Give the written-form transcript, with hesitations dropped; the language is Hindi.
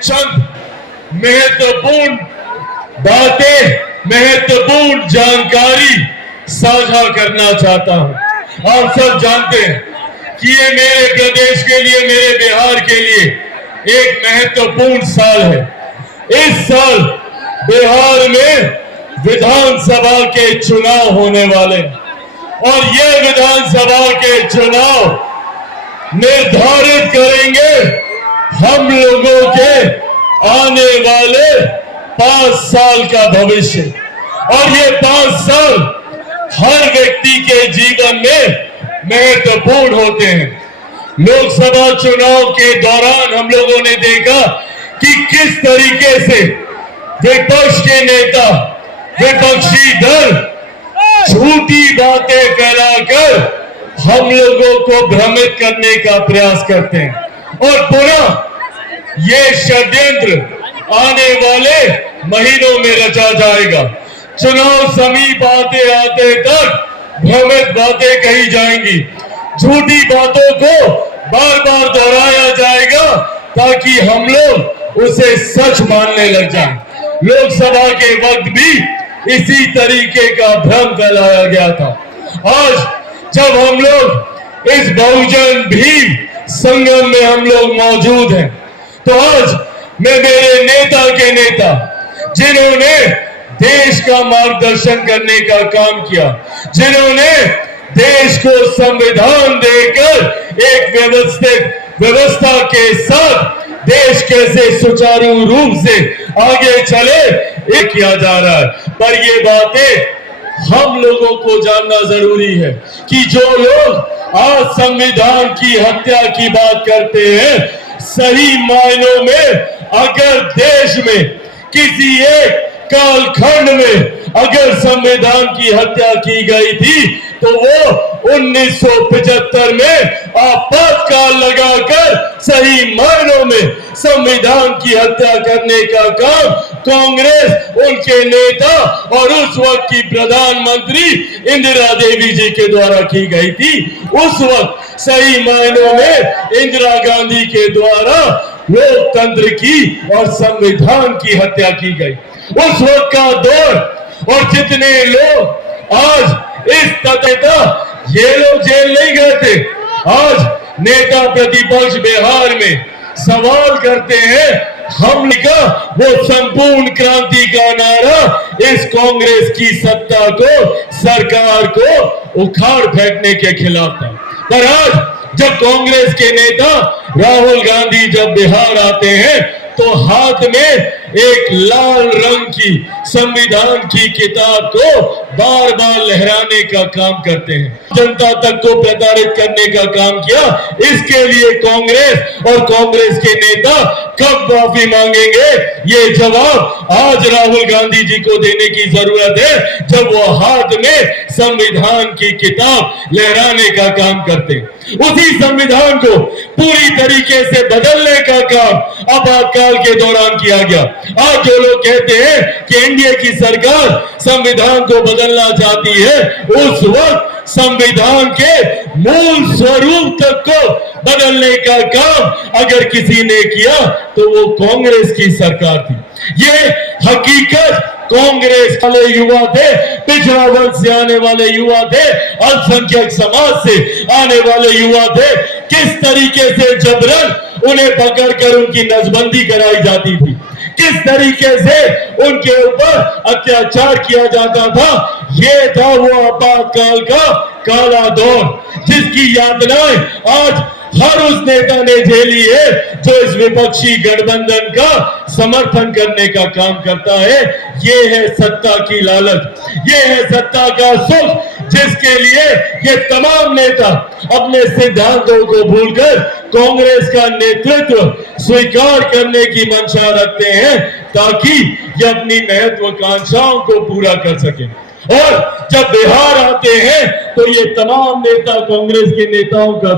चंद महत्वपूर्ण बातें, महत्वपूर्ण जानकारी साझा करना चाहता हूं। आप सब जानते हैं कि ये मेरे प्रदेश के लिए, मेरे बिहार के लिए एक महत्वपूर्ण साल है। इस साल बिहार में विधानसभा के चुनाव होने वाले हैं और ये विधानसभा के चुनाव निर्धारित करेंगे हम लोगों के आने वाले 5 साल का भविष्य। और ये 5 साल हर व्यक्ति के जीवन में महत्वपूर्ण होते हैं। लोकसभा चुनाव के दौरान हम लोगों ने देखा कि किस तरीके से विपक्ष के नेता, विपक्षी दल झूठी बातें फैलाकर हम लोगों को भ्रमित करने का प्रयास करते हैं और पुनः ये षड्यंत्र आने वाले महीनों में रचा जाएगा। चुनाव समीप आते आते तक भ्रमित बातें कही जाएंगी, झूठी बातों को बार बार दोहराया जाएगा ताकि हम लोग उसे सच मानने लग जाएं। लोकसभा के वक्त भी इसी तरीके का भ्रम फैलाया गया था। आज जब हम लोग इस बहुजन भीम संगम में हम लोग मौजूद हैं, तो आज मैं मेरे नेता के नेता, जिन्होंने देश का मार्गदर्शन करने का काम किया, जिन्होंने देश को संविधान देकर एक व्यवस्थित व्यवस्था के साथ देश कैसे सुचारू रूप से आगे चले, ये किया जा रहा है। पर ये बातें हम लोगों को जानना जरूरी है कि जो लोग आज संविधान की हत्या की बात करते हैं, सही मायनों में अगर देश में किसी एक कालखंड में अगर संविधान की हत्या की गई थी तो वो 1975 में आपातकाल लगाकर सही मायनों में संविधान की हत्या करने का काम कांग्रेस, उनके नेता और उस वक्त की प्रधानमंत्री इंदिरा देवी जी के द्वारा की गई थी। उस वक्त सही मायनों में इंदिरा गांधी के द्वारा लोकतंत्र की और संविधान की हत्या की गई। उस वक्त का दौर और जितने लोग आज इस तथ्य, ये लोग जेल नहीं गए थे। आज नेता प्रतिपक्ष बिहार में सवाल करते हैं, हमने का वो संपूर्ण क्रांति का नारा इस कांग्रेस की सत्ता को, सरकार को उखाड़ फेंकने के खिलाफ था। पर आज जब कांग्रेस के नेता राहुल गांधी जब बिहार आते हैं तो हाथ में एक लाल रंग की संविधान की किताब को बार बार लहराने का काम करते हैं, जनता तक को प्रताड़ित करने का काम किया। इसके लिए कांग्रेस और कांग्रेस के नेता कब माफी मांगेंगे, ये जवाब आज राहुल गांधी जी को देने की जरूरत है, जब वो हाथ में संविधान की किताब लहराने का काम करते। उसी संविधान को पूरी तरीके से बदलने का काम आपातकाल के दौरान किया गया। आज जो लोग कहते हैं कि एनडीए की सरकार संविधान को बदलना चाहती है, उस वक्त संविधान के मूल स्वरूप तक को बदलने का काम अगर किसी ने किया तो वो कांग्रेस की सरकार थी। ये हकीकत कांग्रेस वाले युवा थे, पिछड़ा वर्ग से आने वाले युवा थे, अल्पसंख्यक समाज से आने वाले युवा थे। किस तरीके से जबरन उन्हें पकड़कर उनकी नसबंदी कराई जाती थी, किस तरीके से उनके ऊपर अत्याचार किया जाता था। ये था वो आपातकाल का काला दौर, जिसकी यातनाएं आज हर उस नेता ने झेली है जो इस विपक्षी गठबंधन का समर्थन करने का काम करता है। ये है सत्ता की लालच, ये है सत्ता का सुख, जिसके लिए ये तमाम नेता अपने सिद्धांतों को भूलकर कांग्रेस का नेतृत्व स्वीकार करने की मंशा रखते हैं ताकि ये अपनी महत्वाकांक्षाओं को पूरा कर सके। और जब बिहार आते हैं तो ये तमाम नेता कांग्रेस के नेताओं का